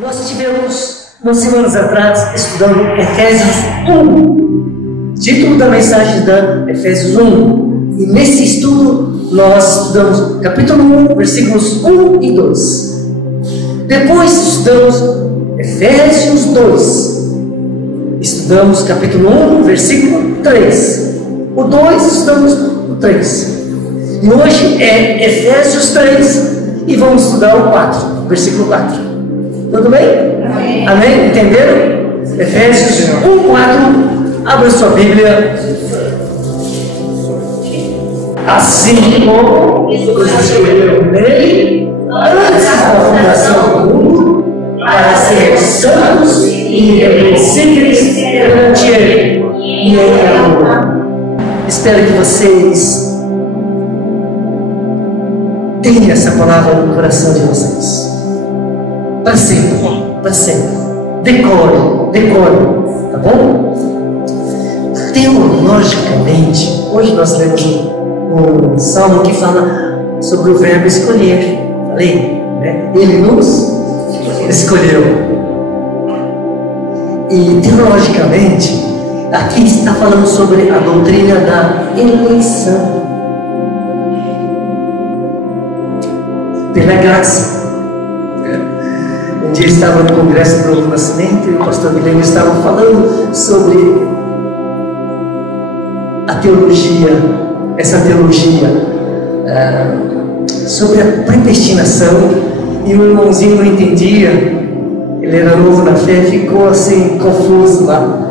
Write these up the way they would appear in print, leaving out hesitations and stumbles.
Nós tivemos, umas semanas atrás, estudando Efésios 1. Título da mensagem da Efésios 1. E nesse estudo, nós estudamos capítulo 1, versículos 1 e 2. Depois estudamos Efésios 2. Estudamos capítulo 1, versículo 3. O 2 estudamos o 3. E hoje é Efésios 3 e vamos estudar o 4, versículo 4. Tudo bem? Amém. Amém? Entenderam? Efésios 1, 4. Abra sua Bíblia. Assim como nos escolheu nele antes da fundação do mundo, para ser santos e irrepreensíveis perante ele, e ele é amor. Espero que vocês tenham essa palavra no coração de vocês. Para sempre, para sempre. Decore, tá bom? Teologicamente, hoje nós temos um salmo que fala sobre o verbo escolher. Falei, né? Ele nos escolheu. E teologicamente, aqui está falando sobre a doutrina da eleição pela graça. Um dia estava no Congresso do Novo Nascimento e o pastor Guilherme estava falando sobre a teologia, essa teologia, sobre a predestinação, e o irmãozinho não entendia, ele era novo na fé, ficou assim, confuso lá,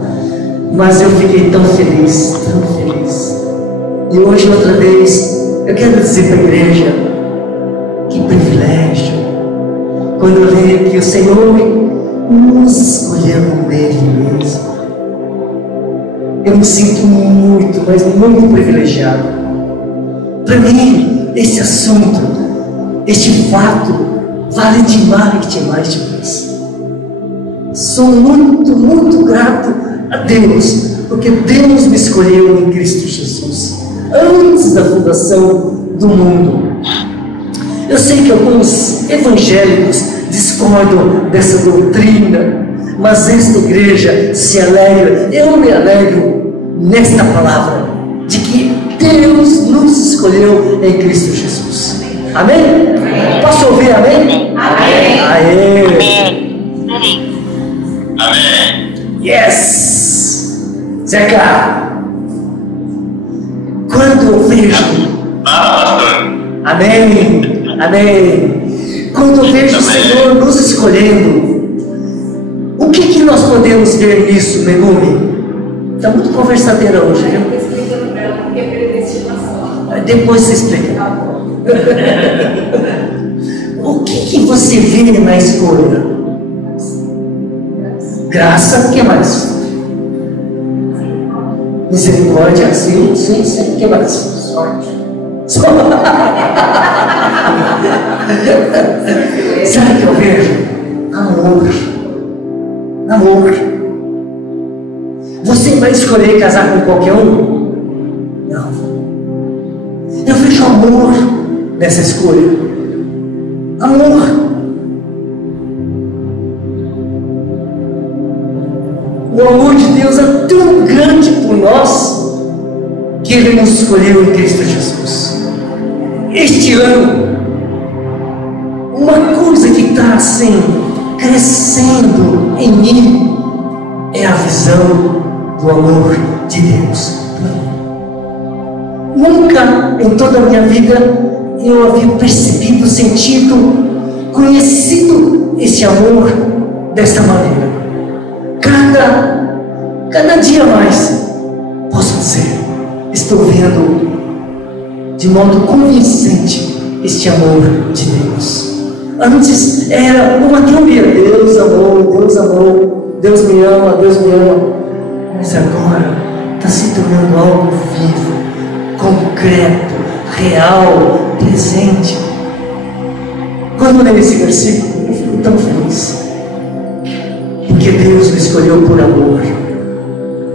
mas eu fiquei tão feliz, e hoje outra vez, eu quero dizer para a igreja, que privilégio, quando eu leio que o Senhor nos escolheu nele mesmo. Eu me sinto muito, mas muito privilegiado. Para mim, esse assunto, este fato, vale demais. Sou muito grato a Deus, porque Deus me escolheu em Cristo Jesus, antes da fundação do mundo. Eu sei que alguns evangélicos discordam dessa doutrina, mas esta igreja se alegra, eu me alegro nesta palavra, de que Deus nos escolheu em Cristo Jesus. Amém? Amém. Posso ouvir amém? Amém. Amém. Amém. Yes! Zeca, quando eu vejo... Amém. Quando eu vejo o Senhor nos escolhendo, o que nós podemos ver nisso, Megumi? Está muito conversadeira hoje, viu? Depois você explica. O que você vê na escolha? Graça, o que mais? Misericórdia, sim. O que mais? Sorte. Sabe o que eu vejo? Amor. Você vai escolher casar com qualquer um? Não. Eu vejo amor nessa escolha. Amor. O amor de Deus é tão grande por nós que Ele nos escolheu em Cristo Jesus. Este ano, uma coisa que está assim, crescendo em mim, é a visão do amor de Deus. Nunca em toda a minha vida eu havia percebido, sentido, conhecido esse amor desta maneira. Cada dia mais, posso dizer, estou vendo de modo convincente este amor de Deus. Antes era uma teoria: Deus amou, Deus me ama. Mas agora está se tornando algo vivo, concreto, real, presente. Quando eu leio esse versículo, eu fico tão feliz, porque Deus me escolheu por amor.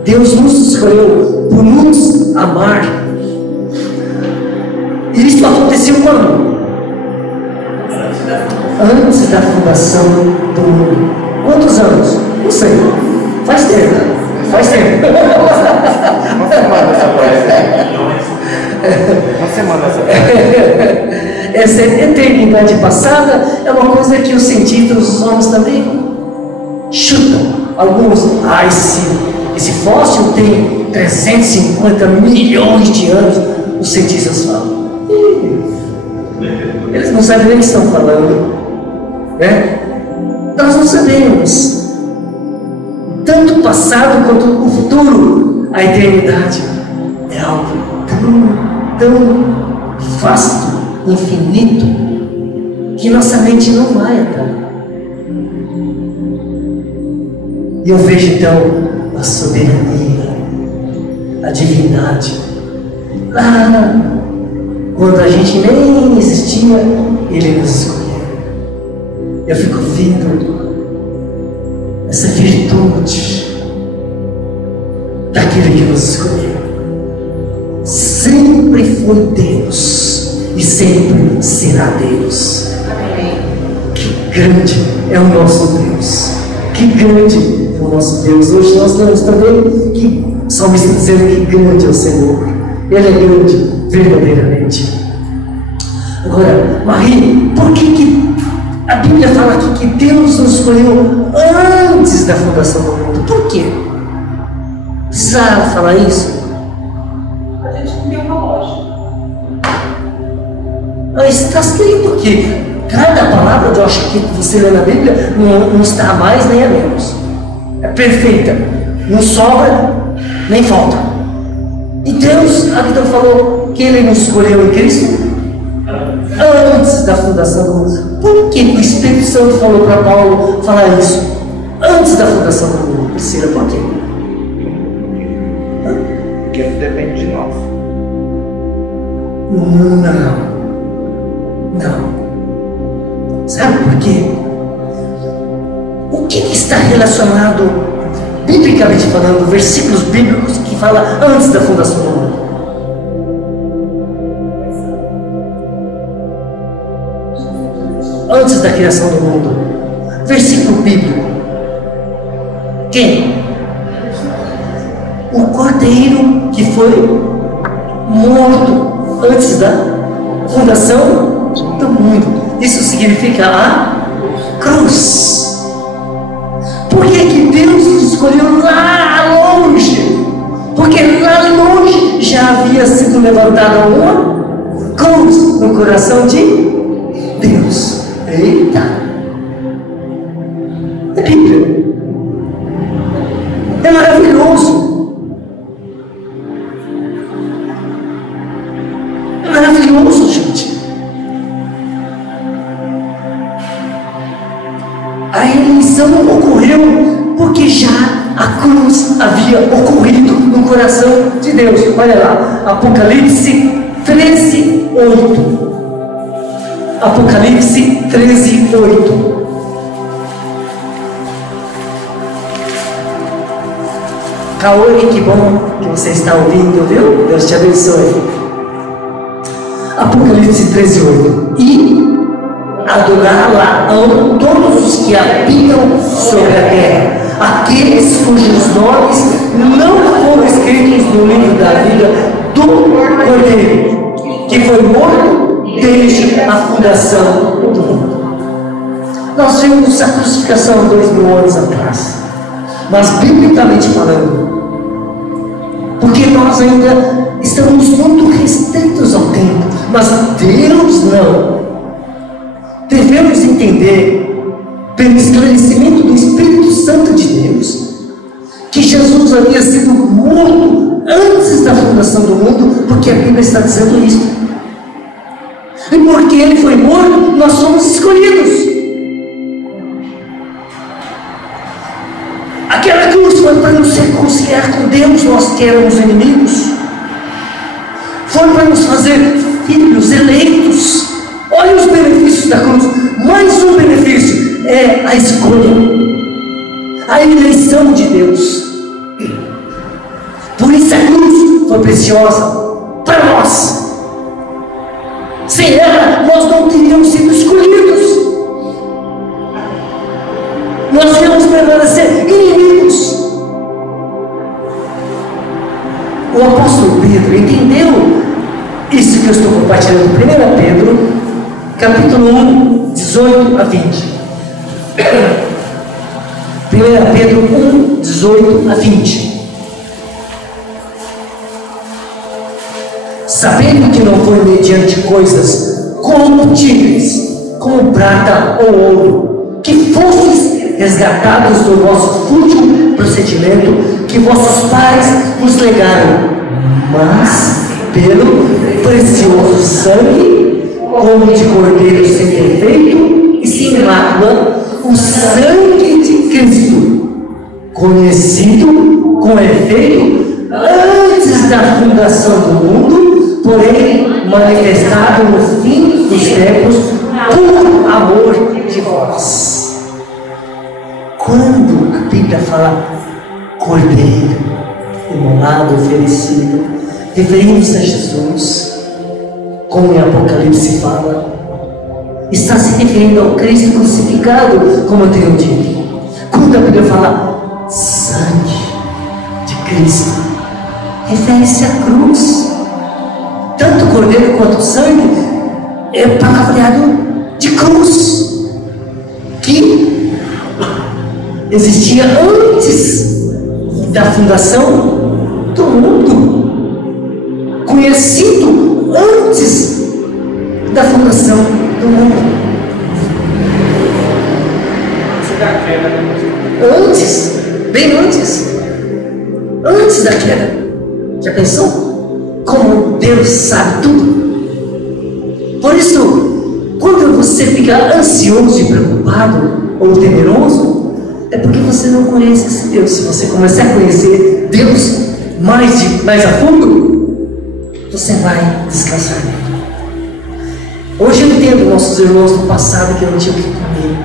Deus nos escolheu por nos amar. E isso aconteceu quando? antes da fundação do mundo. Quantos anos? Não sei. Faz tempo. Faz tempo. Uma semana essa parte. Uma semana essa parte. Essa eternidade passada é uma coisa que os cientistas, os homens também chutam. Alguns, esse fóssil tem 350 milhões de anos, os cientistas falam. Eles não sabem nem o que estão falando, né? Nós não sabemos. Tanto o passado quanto o futuro, a eternidade é algo tão vasto, infinito, que nossa mente não vai até. E eu vejo então a soberania, a divindade. Lá, quando a gente nem existia, Ele nos escolheu. Eu fico vendo essa virtude daquele que nos escolheu. Sempre foi Deus e sempre será Deus. Que grande é o nosso Deus. Que grande é o nosso Deus. Hoje nós lemos também que o salmista dizendo que grande é o Senhor. Ele é grande, verdadeiramente. Agora, Marie, por que a Bíblia fala aqui que Deus nos escolheu antes da fundação do mundo? Por quê? Precisava falar isso? A gente tem uma lógica. Mas está escrito aqui. Cada palavra, eu acho que você lê na Bíblia, não está a mais nem a menos. É perfeita. Não sobra, nem falta. E Deus, a Bíblia falou que Ele nos escolheu em Cristo antes da fundação do mundo. Por que o Espírito Santo falou para Paulo falar isso? Antes da fundação do mundo. Priscila, por quê? Porque depende de nós. Não. Sabe por quê? O que está relacionado, biblicamente falando, versículos bíblicos que falam antes da fundação do mundo? Antes da criação do mundo. Versículo bíblico. Quem? O cordeiro que foi morto antes da fundação do mundo. Isso significa a cruz. Por que que Deus nos escolheu lá longe? Porque lá longe já havia sido levantada uma cruz no coração de Deus. Eita! É Bíblia. É maravilhoso. É maravilhoso, gente. A eleição ocorreu porque já a cruz havia ocorrido no coração de Deus. Olha lá, Apocalipse 13:8. Apocalipse 13:8. Kaori, que bom que você está ouvindo, viu? Deus te abençoe. Apocalipse 13:8. E adorá-la-ão todos os que habitam sobre a terra, aqueles cujos nomes não foram escritos no livro da vida do Cordeiro, que foi morto desde a fundação do mundo. Nós vimos a crucificação 2000 anos atrás, mas biblicamente falando, porque nós ainda estamos muito restritos ao tempo, mas Deus não. Devemos entender, pelo esclarecimento do Espírito Santo de Deus, que Jesus havia sido morto antes da fundação do mundo, porque a Bíblia está dizendo isso. E porque Ele foi morto, nós somos escolhidos. Aquela cruz foi para nos reconciliar com Deus, nós que éramos inimigos. Foi para nos fazer filhos eleitos. Olha os benefícios da cruz. Mais um benefício é a escolha, a eleição de Deus. Por isso a cruz foi preciosa para nós. Sem ela, nós não teríamos sido escolhidos. nós iremos permanecer inimigos. O apóstolo Pedro entendeu isso que eu estou compartilhando. 1 Pedro, capítulo 1, 18 a 20. 1 Pedro 1, 18 a 20. Sabendo que não foi mediante coisas corruptíveis, como prata ou ouro, que fostes resgatados do vosso fútil procedimento que vossos pais vos legaram, mas pelo precioso sangue, como de cordeiro sem defeito e sem mácula, o sangue de Cristo, conhecido com efeito antes da fundação do mundo, porém manifestado no fim dos tempos por amor de vós. Quando a Bíblia fala cordeiro, imolado, oferecido, referindo-se a Jesus, como em Apocalipse fala, está se referindo ao Cristo crucificado, como eu tenho dito. Quando a Bíblia fala sangue de Cristo, refere-se à cruz. Tanto o cordeiro quanto o sangue é palavreado de cruz, que existia antes da fundação do mundo, conhecido antes da fundação do mundo. Antes, bem antes da queda. Já pensou? Como Deus sabe tudo. Por isso, quando você fica ansioso e preocupado ou temeroso, é porque você não conhece esse Deus. Se você começar a conhecer Deus mais a fundo, você vai descansar nele. Hoje eu entendo nossos irmãos do passado que não tinham o que comer,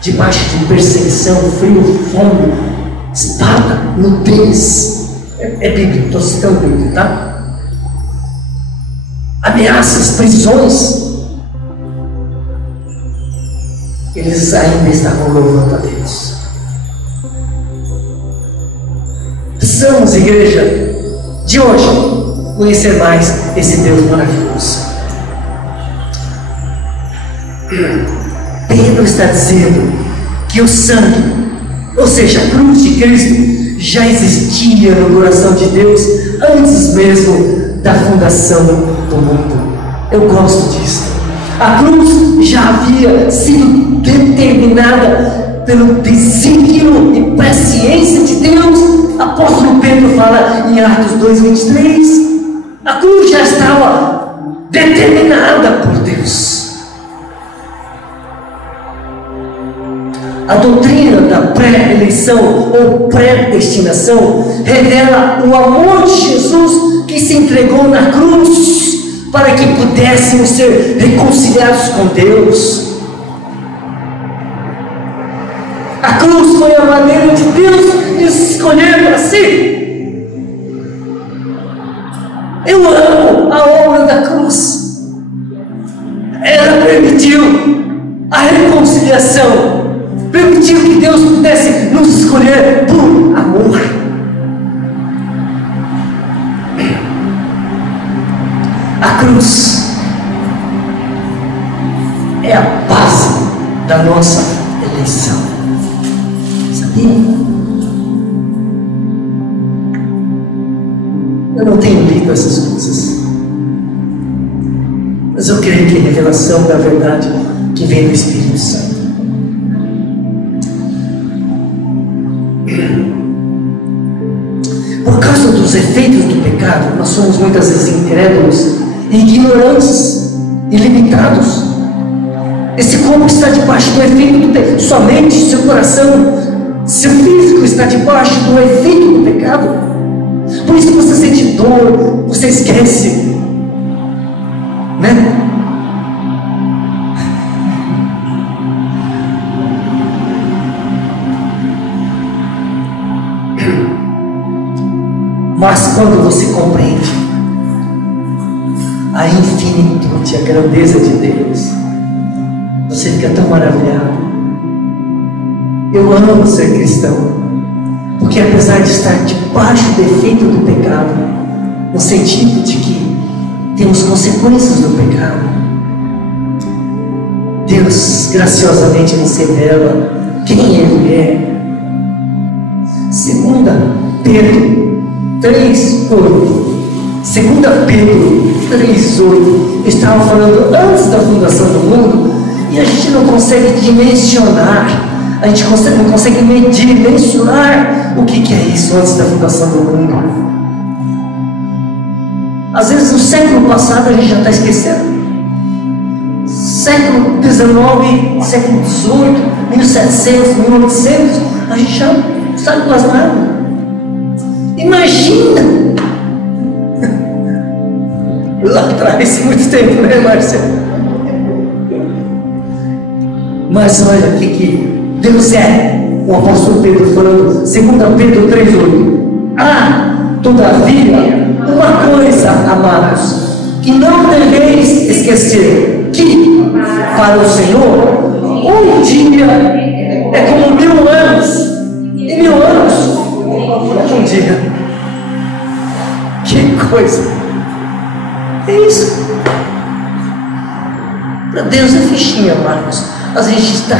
debaixo de perseguição, frio, fome, espada, nudez. É Bíblia, estou citando Bíblia, tá? Ameaças, prisões. Eles ainda estavam louvando a Deus. Precisamos, igreja, de hoje, conhecer mais esse Deus maravilhoso. Pedro está dizendo que o sangue, ou seja, a cruz de Cristo, já existia no coração de Deus antes mesmo da fundação do mundo. Eu gosto disso. A cruz já havia sido determinada pelo desígnio e presciência de Deus. Apóstolo Pedro fala em Atos 2:23. A cruz já estava determinada por Deus. A doutrina da pré-eleição ou predestinação revela o amor de Jesus que se entregou na cruz para que pudéssemos ser reconciliados com Deus. A cruz foi a maneira de Deus nos escolher para si. Eu amo a obra da cruz. Ela permitiu a reconciliação. Permitiu que Deus pudesse nos escolher por amor. A cruz é a base da nossa eleição. Sabia? Eu não tenho lido essas coisas, mas eu creio que é revelação da verdade que vem do Espírito Santo. Por causa dos efeitos do pecado, nós somos muitas vezes incrédulos, ignorantes e limitados. Esse corpo está debaixo do efeito do pecado. Sua mente, seu coração, seu físico está debaixo do efeito do pecado. Por isso você sente dor, você esquece, né? Mas quando você compreende a infinitude, a grandeza de Deus, você fica tão maravilhado. Eu amo ser cristão, porque apesar de estar debaixo do efeito do pecado, no sentido de que temos consequências do pecado, Deus graciosamente nos revela quem Ele é. 2 Pedro 3:8. 2 Pedro 3:8. Estava falando antes da fundação do mundo, e a gente não consegue dimensionar, a gente não consegue medir, mensurar o que é isso antes da fundação do mundo. Às vezes no século passado a gente já está esquecendo. Século XIX, século XVIII, 1700, 1800, a gente já não sabe quase nada. Imagina! Lá atrás, muito tempo, né, Márcia? Mas olha o que Deus é. O apóstolo Pedro falando, 2 Pedro 3:8. Todavia, uma coisa, amados, que não deveis esquecer, que para o Senhor um dia é como 1000 anos, e 1000 anos é um dia. Que coisa! É isso. Para Deus é fichinha, Marcos. A gente está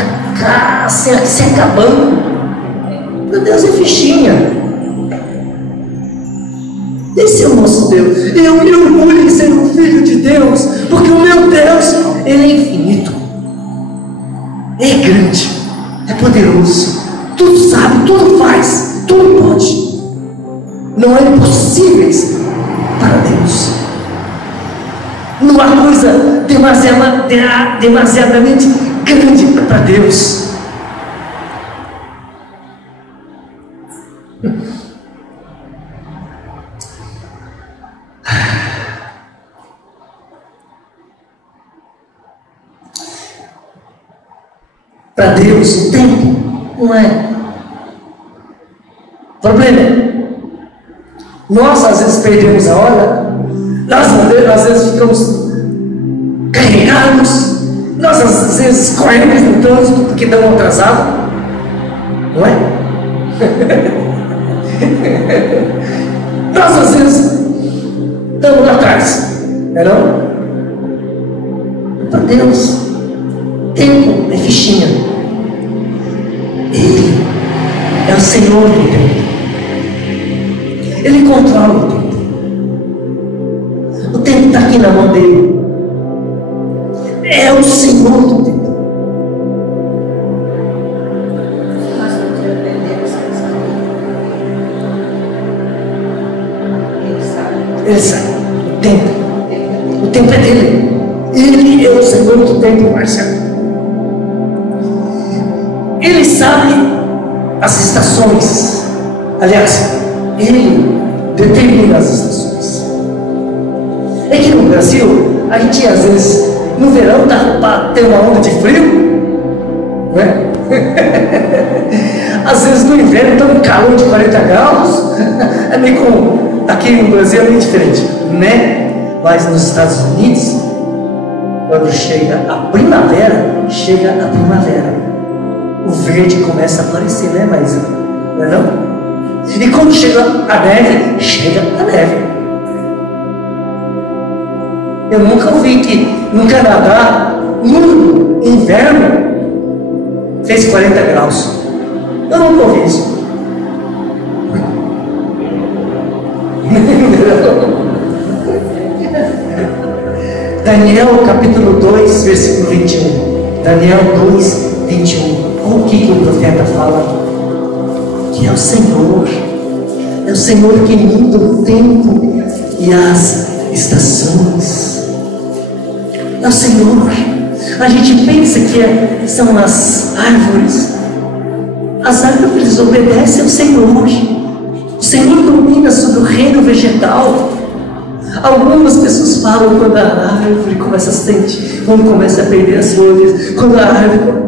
se acabando. Para Deus é fichinha. Esse é o nosso Deus. Eu me orgulho em ser um filho de Deus, porque o meu Deus, Ele é infinito, é grande, é poderoso, tudo sabe, tudo faz, tudo pode. Não há impossíveis para Deus. Não há coisa demasiadamente grande para Deus. Para Deus o tempo não é problema. Nós às vezes perdemos a hora, nós às vezes ficamos carregados, nós às vezes corremos no trânsito porque estamos atrasados, não é? Nós às vezes estamos lá atrás, não é não? Para Deus tempo é fichinha. Ele é o Senhor do tempo. Ele controla o tempo. O tempo está aqui na mão dele. É o Senhor do tempo. Ele sabe. O tempo. O tempo é dele. Ele é o Senhor do tempo, Marcelo. Ele sabe as estações. Aliás, Ele determina as estações. É que no Brasil, a gente às vezes, no verão, dá para ter uma onda de frio, não é? Às vezes no inverno está um calor de 40 graus. É meio como aqui no Brasil é meio diferente, né? Mas nos Estados Unidos, quando chega a primavera, o verde começa a aparecer, né, Maísa? Não é não? E quando chega a neve, chega a neve. Eu nunca ouvi que no Canadá, no inverno, fez 40 graus. Eu nunca ouvi isso. Daniel capítulo 2, versículo 21. Daniel 2, 21. Olha o que o profeta fala. Que é o Senhor que muda o tempo e as estações. É o Senhor. A gente pensa que são as árvores. As árvores obedecem ao Senhor. O Senhor domina sobre o reino vegetal. Algumas pessoas falam quando a árvore começa a sentir, quando começa a perder as folhas, quando a árvore...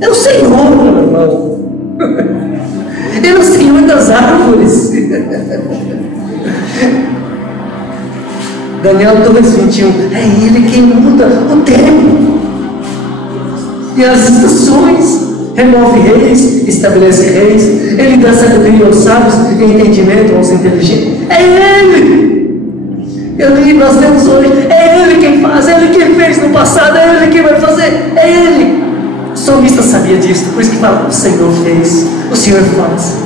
É o Senhor, meu irmão. Ele é o Senhor das árvores. Daniel 2:21. É Ele quem muda o tempo e as estações. remove reis, estabelece reis, Ele dá sabedoria aos sábios e entendimento aos inteligentes. É Ele! Nós temos hoje, é Ele quem faz, é Ele quem fez no passado, é Ele quem vai fazer, é Ele. O salmista sabia disso, por isso que fala: o Senhor fez, o Senhor faz,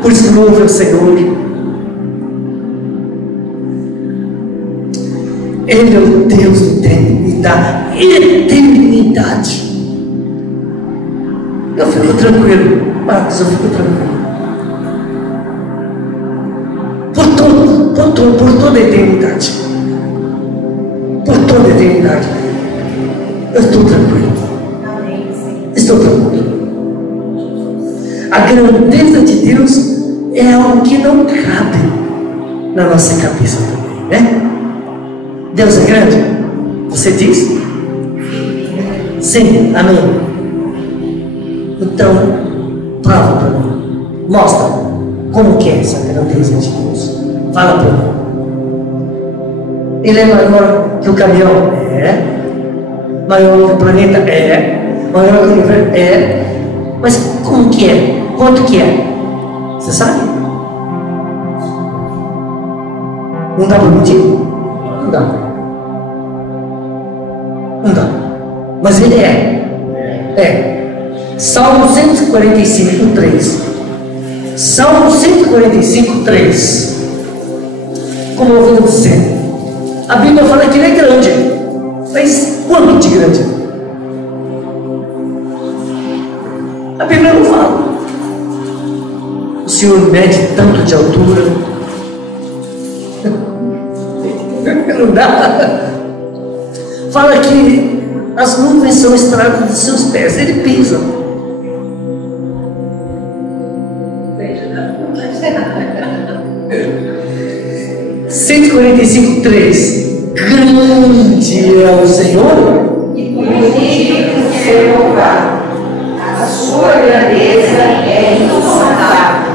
por isso louve o Senhor. Ele é o Deus do tempo e da eternidade. Eu fico tranquilo, Marcos, eu fico tranquilo. Por toda a eternidade. Por toda a eternidade. Eu estou tranquilo. Estou tranquilo. A grandeza de Deus é algo que não cabe na nossa cabeça também, né? Deus é grande? Você diz? Sim, amém. Então, prova para mim. Mostra como que é essa grandeza de Deus. Fala para mim. Ele é maior que o caminhão? É. Maior que o planeta? É. Maior que o universo? É. Mas como que é? Quanto que é? Você sabe? Não dá para medir? Não dá. Não dá. Mas ele é. Salmo 145, 3. Salmo 145, 3. Como eu venho dizendo, a Bíblia fala que ele é grande. Mas quanto de grande? A Bíblia não fala. O Senhor mede tanto de altura. Não dá. Fala que as nuvens são estradas dos seus pés. Ele pisa. 145, 3. Grande é o Senhor e bonito o seu louvado. A sua grandeza é insondável.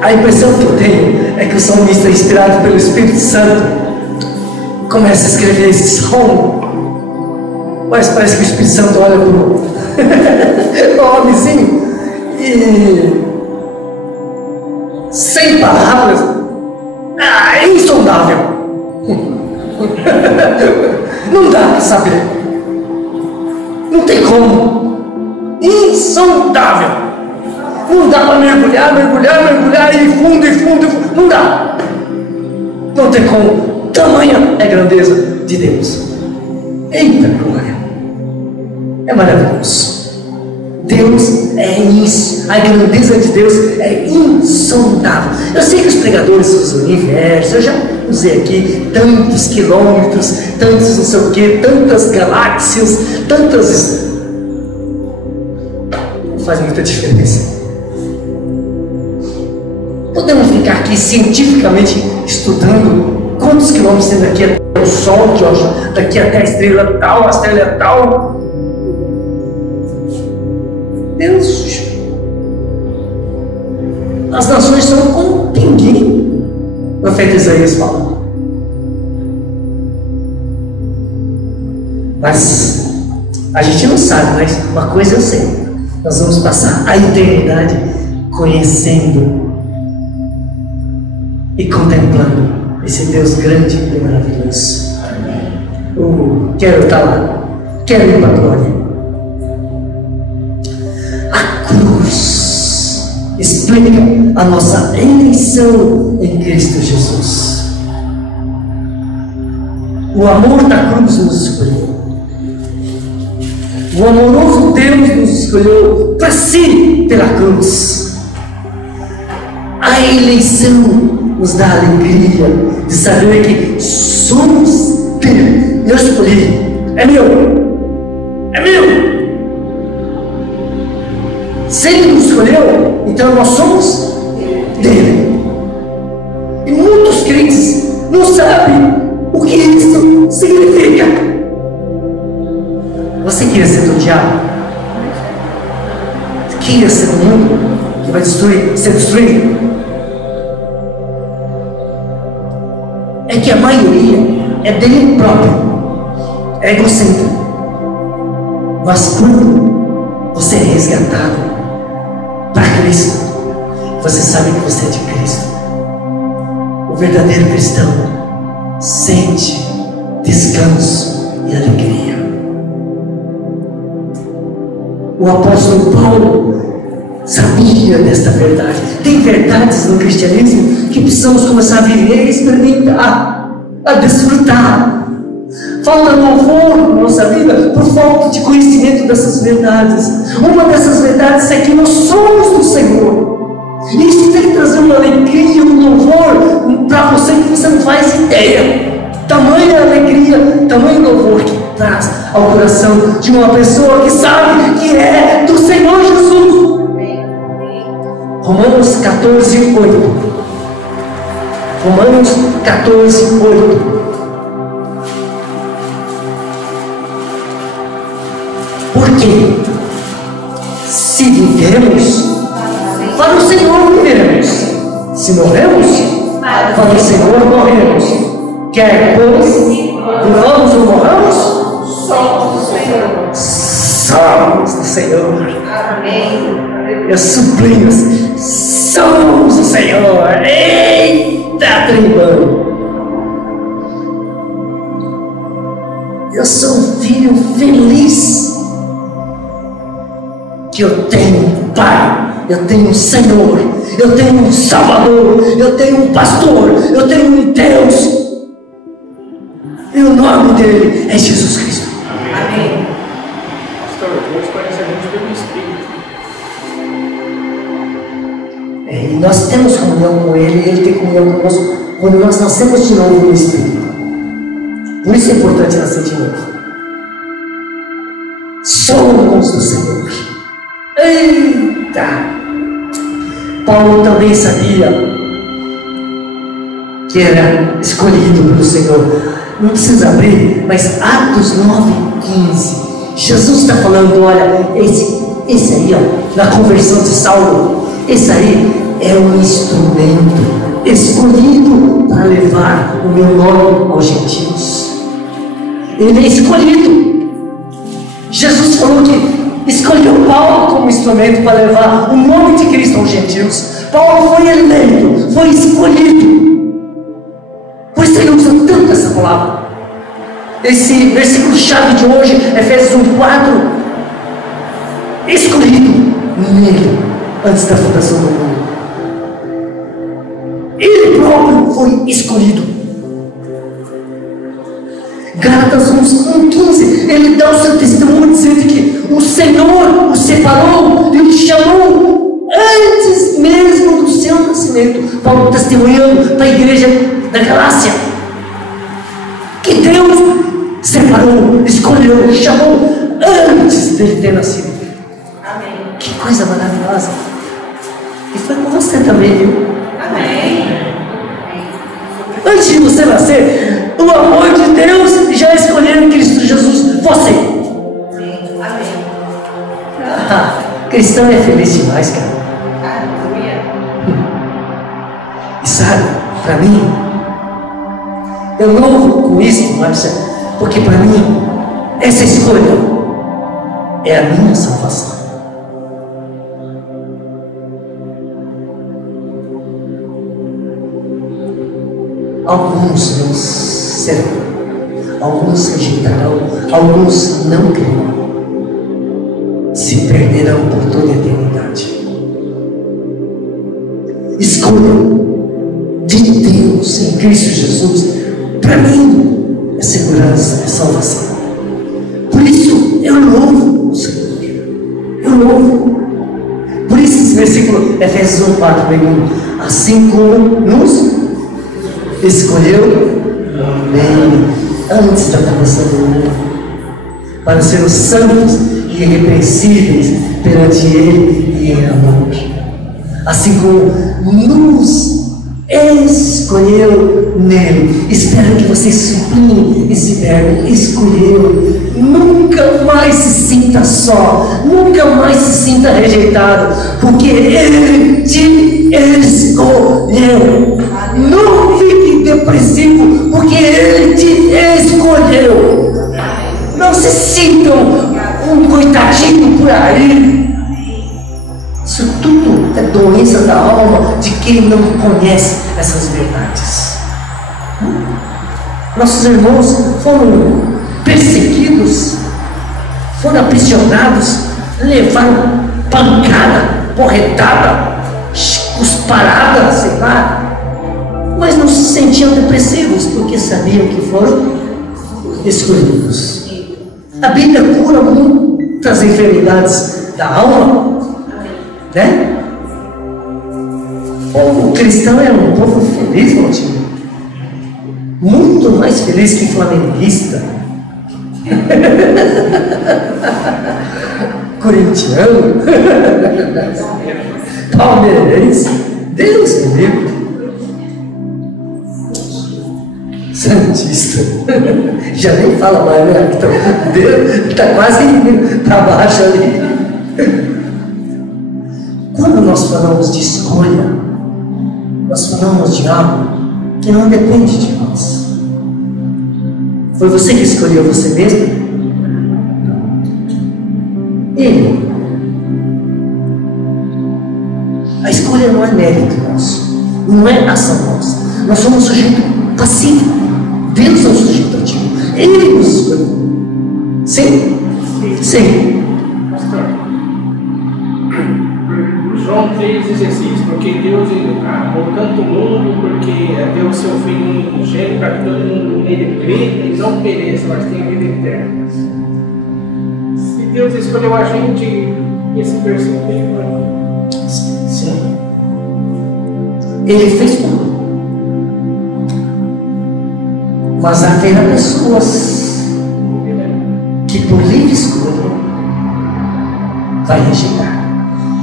A impressão que eu tenho é que o salmista, inspirado pelo Espírito Santo, começa a escrever esse salmo, mas parece que o Espírito Santo olha para o homenzinho e, sem palavras, é insondável. Não dá para saber. Não tem como. Insondável. Não dá para mergulhar e fundo. Não dá. Não tem como. Tamanha é a grandeza de Deus. Eita glória. É maravilhoso. Deus é isso. A grandeza de Deus é insondável. Eu sei que os pregadores usam o universo. Eu já usei aqui tantos quilômetros, tantos não sei o que, tantas galáxias, tantas. Não faz muita diferença. Podemos ficar aqui cientificamente estudando quantos quilômetros tem daqui até o Sol, daqui até a estrela tal. Deus, as nações são como pinguim. O profeta Isaías fala. Mas a gente não sabe, mas uma coisa eu sei: nós vamos passar a eternidade conhecendo e contemplando esse Deus grande e maravilhoso. Quero estar lá, quero ir para a glória. A cruz explica a nossa eleição em Cristo Jesus. O amor da cruz nos escolheu. O amoroso Deus nos escolheu para si pela cruz. A eleição nos dá a alegria de saber que somos dele. Eu escolhi, é meu. Se ele nos escolheu, então nós somos dele. E muitos crentes não sabem o que isso significa. Você queria ser do diabo? Queria ser do mundo que vai ser destruído? É que a maioria é dele próprio, é egocêntrico. Mas quando Você é resgatado para Cristo. Você sabe que você é de Cristo. O verdadeiro cristão sente descanso e alegria. O apóstolo Paulo sabia desta verdade. Tem verdades no cristianismo que precisamos começar a viver e experimentar, a desfrutar. Falta louvor na nossa vida por falta de conhecimento dessas verdades. Uma dessas verdades é que nós somos do Senhor. E isso tem que trazer uma alegria, um louvor para você que você não faz ideia. Tamanha alegria, tamanho louvor que traz ao coração de uma pessoa que sabe que é do Senhor Jesus. Romanos 14, 8. Romanos 14, 8. Porque se vivemos, para o Senhor vivemos. Se morremos, para o Senhor morremos. Quer pois vivamos ou morramos, Somos do Senhor. somos do Senhor. Amém. Eu sublimo assim, somos do Senhor. Eita, tribão! Eu sou um filho feliz que eu tenho um Pai, eu tenho um Senhor, eu tenho um Salvador, eu tenho um pastor, eu tenho um Deus. E o nome dele é Jesus Cristo. Amém. Pastor, Deus conhece a gente pelo Espírito. E nós temos comunhão com Ele, Ele tem comunhão conosco quando nós nascemos de novo no Espírito. Por isso é importante nascer de novo. Somos do Senhor. Eita! Paulo também sabia que era escolhido pelo Senhor. Não precisa abrir, mas Atos 9:15. Jesus está falando: olha, esse aí, ó, na conversão de Saulo, esse aí é um instrumento escolhido para levar o meu nome aos gentios. Ele é escolhido. Jesus falou que escolheu Paulo como instrumento para levar o nome de Cristo aos gentios. Paulo foi eleito, foi escolhido. Por isso ele usa tanto essa palavra. Esse versículo chave de hoje, Efésios 1:4, escolhido nele antes da fundação do mundo. Ele próprio foi escolhido. Gálatas 1:15, ele dá o seu testemunho dizendo que o Senhor o separou e o chamou antes mesmo do seu nascimento. Paulo testemunhando para a igreja da Galácia que Deus separou, escolheu, chamou antes dele ter nascido. Amém. Que coisa maravilhosa. E foi com você também, viu? Amém. Antes de você nascer, o amor de Deus já escolheu em Cristo Jesus você. Amém. Ah, cristão é feliz demais, cara. Aleluia. E sabe, para mim, eu louvo com isso, Márcia, porque para mim, essa escolha é a minha salvação. Alguns não serão, alguns rejeitarão, alguns não crerão, se perderão por toda a eternidade. Escolha de Deus em Cristo Jesus, para mim, é segurança, é salvação. Por isso eu louvo o Senhor, eu louvo. Por isso esse versículo, Efésios 1:4, assim como nos escolheu nele antes da fundação do mundo, para sermos santos e irrepreensíveis perante Ele e em amor. Assim como nos escolheu nele. Espero que você sublinhe esse verbo, escolheu. Nunca mais se sinta só, nunca mais se sinta rejeitado, porque Ele te escolheu. Não fique depressivo, porque Ele te escolheu. Não se sintam um coitadinho por aí. Isso tudo é doença da alma de quem não conhece essas verdades. Nossos irmãos foram perseguidos, foram aprisionados, levaram pancada, porretada, cusparada, sei lá, mas não se sentiam depressivos porque sabiam que foram escolhidos. A Bíblia cura muitas enfermidades da alma, né? O povo cristão é um povo feliz, Valtinho. Muito mais feliz que flamenguista, corintiano, palmeirense. Deus me livre. Santista. Já nem fala mais, né? Está quase indo para baixo ali. Quando nós falamos de escolha, nós falamos de algo que não depende de nós. Foi você que escolheu você mesmo? Ele. A escolha não é mérito nosso, não é ação nossa. Nós somos um sujeito passivo. Deus é um sujeito ativo. Ele nos escolheu. Sim? Sim. Pastor, João 3,16, porque Deus amou tanto o mundo, porque deu o seu Filho unigênito para que todo mundo nele crê e não pereça, mas tenha vida eterna. Se Deus escolheu a gente, esse versículo tem que... Sim. Ele fez tudo. Mas haverá pessoas que por livre escolha vai rejeitar.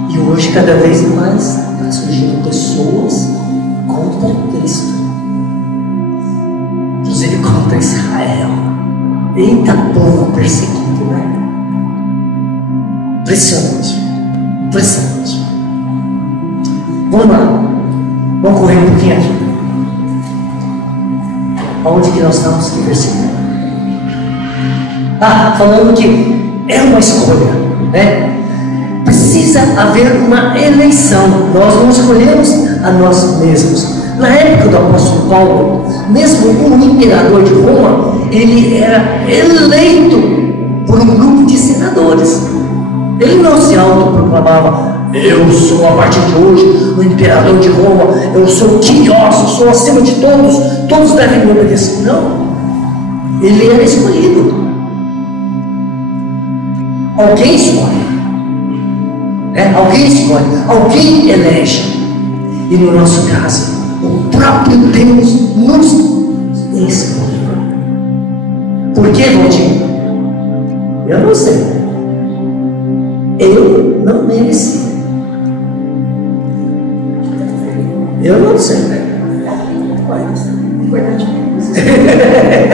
E hoje cada vez mais está surgindo pessoas contra Cristo, inclusive contra Israel. Eita povo perseguido, né? Impressionante. Impressionante. Vamos lá. Vamos correr um pouquinho aqui. Onde que nós estamos? Que versículo? Falando que é uma escolha, né? Precisa haver uma eleição. Nós não escolhemos a nós mesmos. Na época do apóstolo Paulo, mesmo o imperador de Roma, ele era eleito por um grupo de senadores. Ele não se autoproclamava: eu sou a partir de hoje o imperador de Roma, eu sou o Quirios, eu sou acima de todos, todos devem me obedecer. Não, ele era escolhido. Alguém escolhe, né? Alguém escolhe, alguém elege. E no nosso caso, o próprio Deus nos escolheu. Por quê, Valdir? Eu não sei. Eu não mereci. Eu não sei.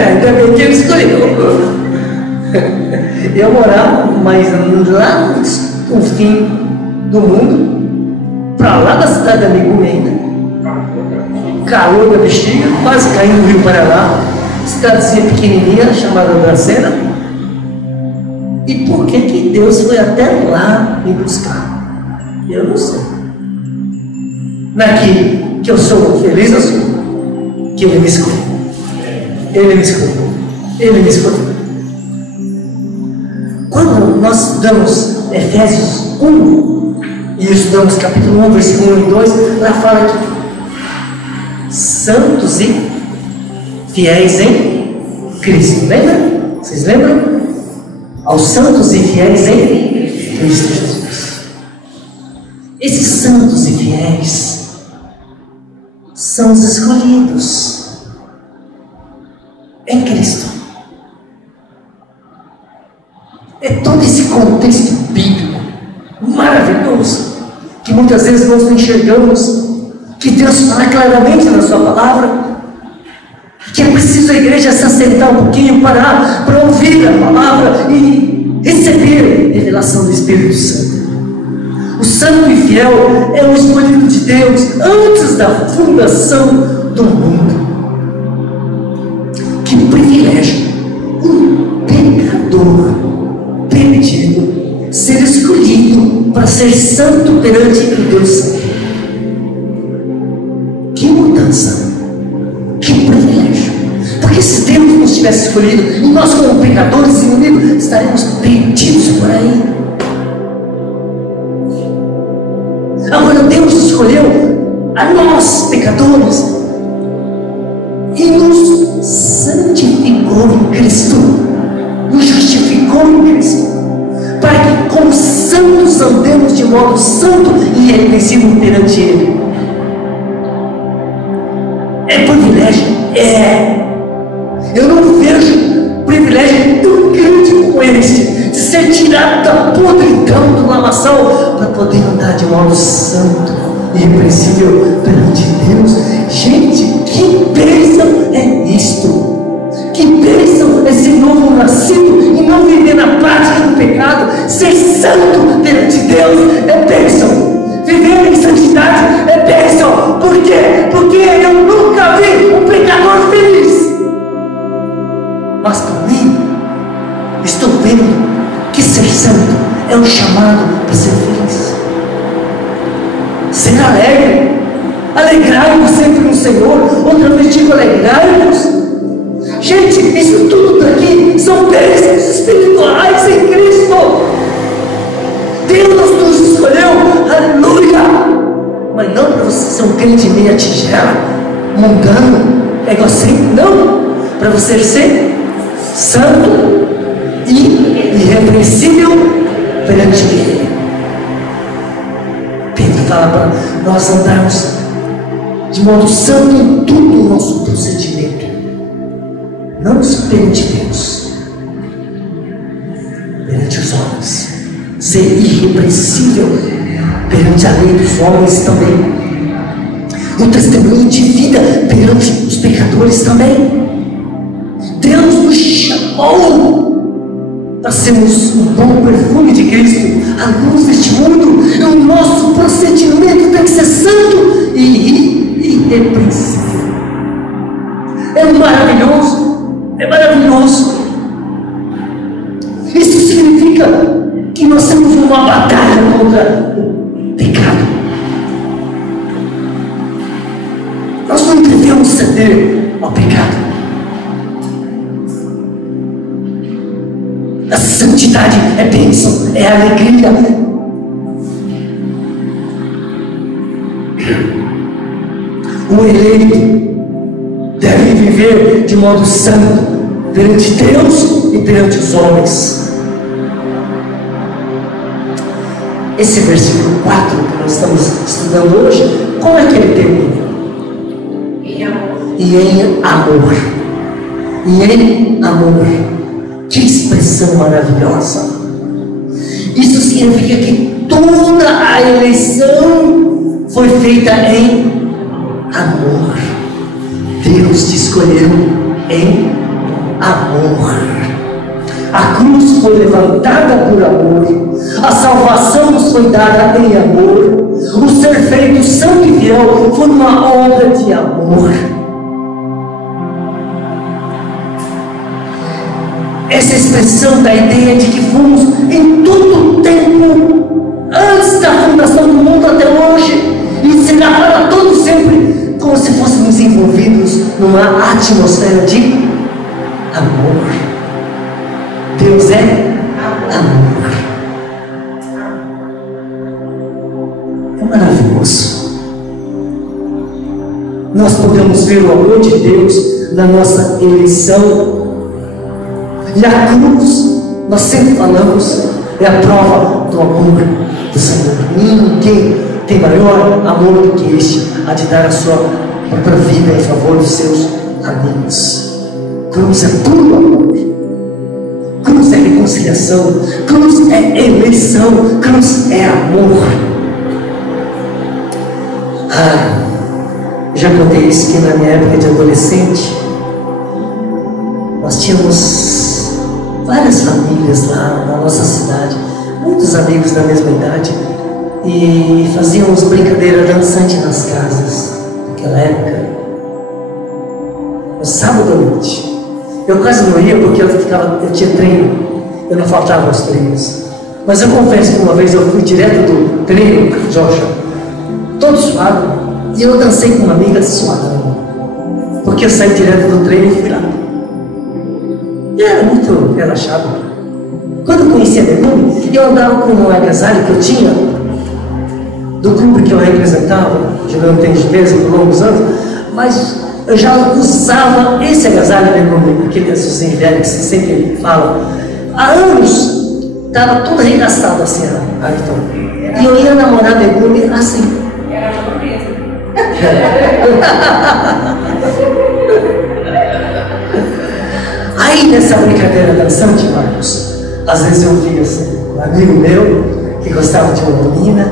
Ainda bem que ele escolheu. Eu morava, mas lá no fim do mundo, para lá da cidade da Migume ainda, calor da bexiga, quase caindo no Rio Paraná, cidadezinha pequenininha chamada Dracena. E por que Deus foi até lá me buscar? Eu não sei. Naquilo que eu sou feliz, eu sou. Que Ele me escolheu. Ele me escolheu. Ele me escolheu. Quando nós estudamos Efésios 1, e estudamos capítulo 1, versículo 1 e 2, lá fala que santos e fiéis em Cristo. Lembra? Vocês lembram? Aos santos e fiéis em Cristo Jesus. Esses santos e fiéis são os escolhidos em Cristo. É todo esse contexto bíblico maravilhoso que muitas vezes nós não enxergamos, que Deus fala claramente na sua palavra, que é preciso a igreja se assentar um pouquinho, parar para ouvir a palavra e receber a revelação do Espírito Santo. O santo e fiel é o escolhido de Deus antes da fundação do mundo. Que privilégio um pecador pedir ser santo perante o Deus Santo. Que mudança, que privilégio. Porque se Deus nos tivesse escolhido, e nós como pecadores e inimigos estaremos perdidos por aí. Agora Deus escolheu a nós, pecadores, e nos santificou em Cristo, nos justificou em Cristo, para que como santos andemos de modo santo e irrepreensível perante Ele. É privilégio? É. Eu não vejo privilégio tão grande como este, de ser tirado da podridão do lamaçal para poder andar de modo santo e irrepreensível perante Deus. Gente, que bênção é isto! Que bênção é ser novo nascido e não viver na prática do pecado. Ser santo perante Deus é bênção. Viver em santidade é bênção. Por quê? Porque eu nunca vi um pecador feliz. Mas para mim, estou vendo que ser santo é um chamado para ser feliz. Ser alegre. Alegrai-vos sempre no Senhor. Outra vez digo, alegrai-vos. Gente, isso tudo daqui são bênçãos espirituais em Cristo. Deus nos escolheu, aleluia. Mas não para você ser um crente meia tigela, mundano, egocêntrico, não. Para você ser santo e irrepreensível perante Ele. Pedro fala para nós andarmos de modo santo em tudo o nosso procedimento, não perante Deus, perante os homens, ser irrepreensível perante a lei dos homens também, um testemunho de vida perante os pecadores também. Deus nos chamou para sermos um bom perfume de Cristo, a luz deste mundo, e o nosso procedimento tem que ser santo e irrepreensível. É maravilhoso, é maravilhoso. Isso significa que nós temos uma batalha contra o pecado. Nós não devemos ceder ao pecado. A santidade é bênção, é alegria. O eleito deve viver de modo santo perante Deus e perante os homens. Esse versículo 4 que nós estamos estudando hoje, como é que ele termina? E em amor. E em amor. Que expressão maravilhosa! Isso significa que toda a eleição foi feita em amor. Deus te escolheu em amor. A cruz foi levantada por amor. A salvação nos foi dada em amor. O ser feito santo e fiel foi uma obra de amor. Essa expressão da ideia de que fomos em todo o tempo, antes da fundação do mundo até hoje, e será para todo sempre, como se fôssemos envolvidos numa atmosfera de amor. Deus é amor. É maravilhoso. Nós podemos ver o amor de Deus na nossa eleição. E a cruz, nós sempre falamos, é a prova do amor do Senhor. Ninguém tem maior amor do que este, a de dar a sua própria vida em favor dos seus amigos. Cruz é puro amor. Cruz é reconciliação. Cruz é eleição. Cruz é amor. Já contei isso que na minha época de adolescente, nós tínhamos várias famílias lá na nossa cidade, muitos amigos da mesma idade, e fazíamos brincadeira dançante nas casas naquela época, no sábado à noite. Eu quase não ia porque eu tinha treino, eu não faltava aos treinos, Mas eu confesso que uma vez eu fui direto do treino, Joshua, todo suado, e eu dancei com uma amiga suadão, porque eu saí direto do treino e fui lá. E era muito relaxado. Quando eu conheci a Megumi, eu andava com um agasalho que eu tinha do clube que eu representava, jogando tênis de mesa por longos anos, mas eu já usava esse agasalho Megumi, aquele azulzinho velho que você sempre fala. Há anos estava todo arregaçado assim, Ayrton. E eu ia namorar Megumi assim. Era uma mesmo. Aí nessa brincadeira dançante, Marcos, às vezes eu via assim, um amigo meu que gostava de uma menina,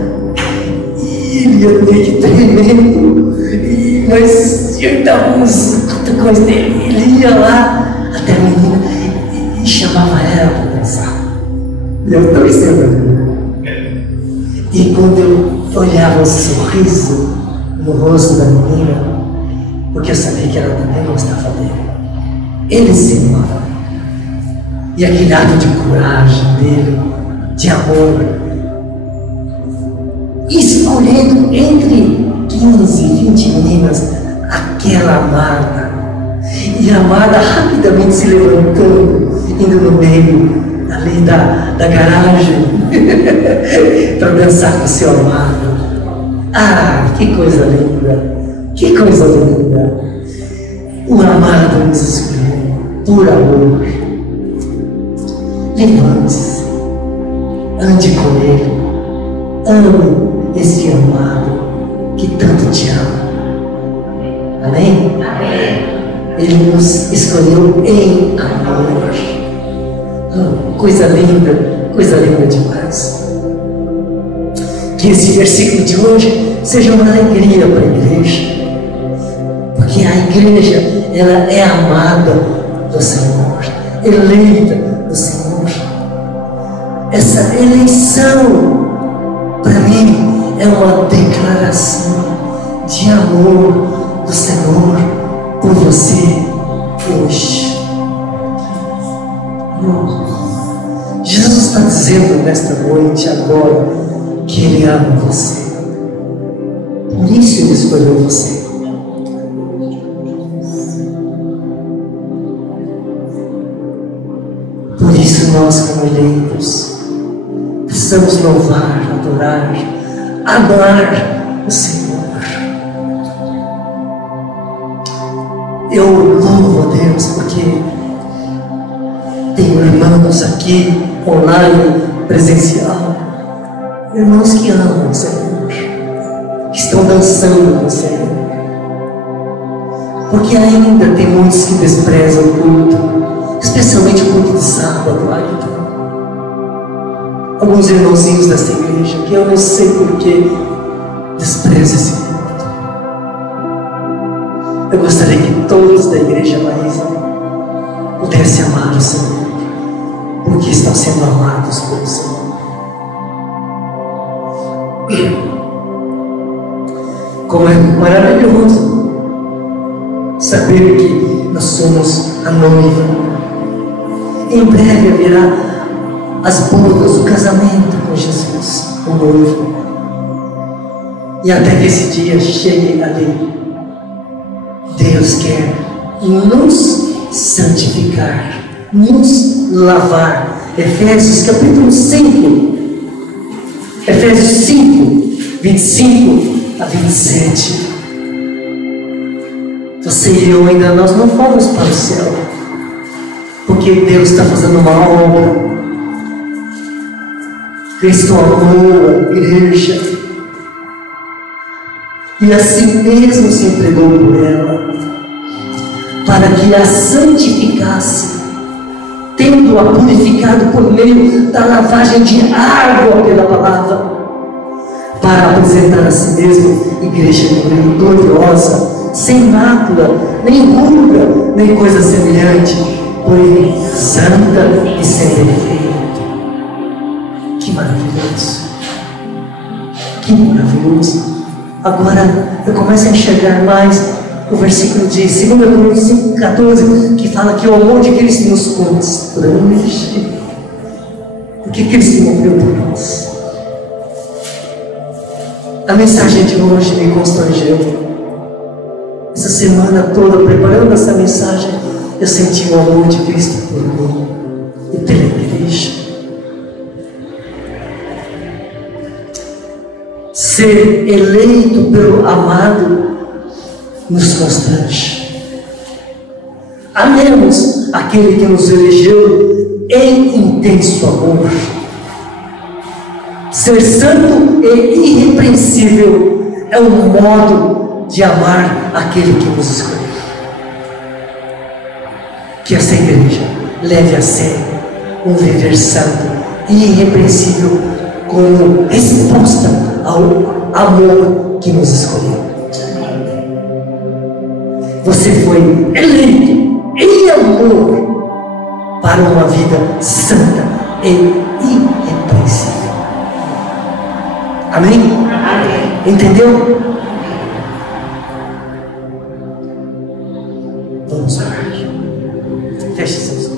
e ele ia meio que tremendo, mas eu dava uns cutucões dele, ele ia lá até a menina e chamava ela para dançar. E eu torcendo. E quando eu olhava o sorriso no rosto da menina, porque eu sabia que ela também gostava dele, ele se amava. E aquele ato de coragem dele, de amor, escolhendo entre 15 e 20 meninas aquela amada, e a amada rapidamente se levantando, indo no meio ali da garagem para dançar com o seu amado. Ah, que coisa linda, que coisa linda. O amado nos escolheu por amor. Levante-se, ande com ele, ame esse amado que tanto te ama. Amém? Amém. Ele nos escolheu em amor. Oh, coisa linda demais. Que esse versículo de hoje seja uma alegria para a igreja, porque a igreja, ela é amada do Senhor, eleita do Senhor. Essa eleição, para mim, é uma declaração de amor do Senhor por você hoje. Jesus está dizendo nesta noite, agora, que Ele ama você. Por isso Ele escolheu você. Por isso nós, como eleitos, precisamos louvar, adorar, amar o Senhor. Eu louvo a Deus porque tenho irmãos aqui, online, presencial, irmãos que amam o Senhor, que estão dançando com o Senhor. Porque ainda tem muitos que desprezam o culto, especialmente o culto de sábado. Alguns irmãozinhos desta igreja que eu não sei por que desprezam esse culto. Eu gostaria que todos da igreja Maísa pudessem amar o Senhor, porque estão sendo amados pelo Senhor. Como é maravilhoso saber que nós somos a noiva. Em breve haverá as bodas, o casamento com Jesus, o noivo. E até que esse dia chegue ali, Deus quer nos santificar, nos lavar. Efésios capítulo 5, Efésios 5, 25 a 27. Você e eu ainda nós não fomos para o céu, porque Deus está fazendo uma obra. Cristo amou a igreja e assim mesmo se entregou por ela, para que a santificasse, tendo-a purificado por meio da lavagem de água pela palavra, para apresentar a si mesmo igreja gloriosa, sem mácula, nem ruga, nem coisa semelhante, porém santa e sem defeito. Que maravilhoso! Que maravilhoso! Agora eu começo a enxergar mais o versículo de 2 Coríntios 5,14, que fala que o amor de Cristo nos constrange, que Cristo morreu por nós. A mensagem de hoje me constrangeu. Essa semana toda, preparando essa mensagem, eu senti o amor de Cristo por mim e pela igreja. Ser eleito pelo amado nos constrange. Amemos aquele que nos elegeu em intenso amor. Ser santo e irrepreensível é um modo de amar aquele que nos escolheu. Que essa igreja leve a sério um viver santo e irrepreensível como resposta ao amor que nos escolheu. Você foi eleito em amor para uma vida santa e irrepreensível. Amém? Amém. Entendeu? Vamos orar. Feche seus olhos.